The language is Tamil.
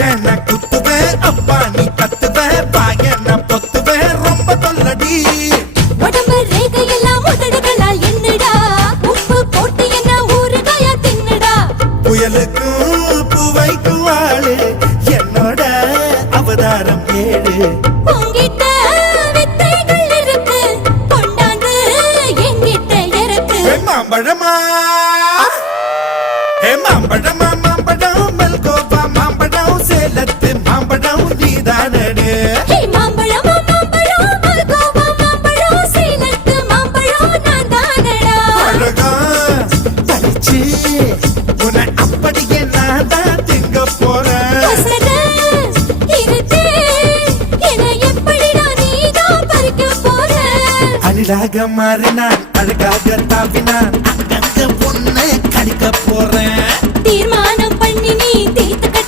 அச்சன குத்துவேன் அப்பா நீ கத்துவேன் பாயன பொத்துவேன் ரொம்ப தொல்லடி உடம்பு ரேகையெல்லாம் உதடுகளால் என்னடா உப்பு போட்டு என்ன ஊறுகாயா தின்னுடா புயலுக்கும் பூவைக்கும் ஆளு என்னோட அவதாரம் ஏழு உங்கிட்ட வித்தைகள் இருக்கு கொண்டாந்து எங்கிட்ட இருக்கு மாம்பழமா மாம்பழமா மாம்பழம் மல்கோவா மாம்பழம் சேலத்து மாம்பழம் நீதானே மாம்பழம் மாம்பழம் மல்கோவா மாம்பழம் சேலத்து மாம்பழம் நான் தானடா அழகா பறிச்சு உன்னை அப்படியே நான் தான் திங்க போறேன் அழகாக மாறினான் அழகாக தாவினான் அங்கங்க பொண்ணு கடிக்க போறேன்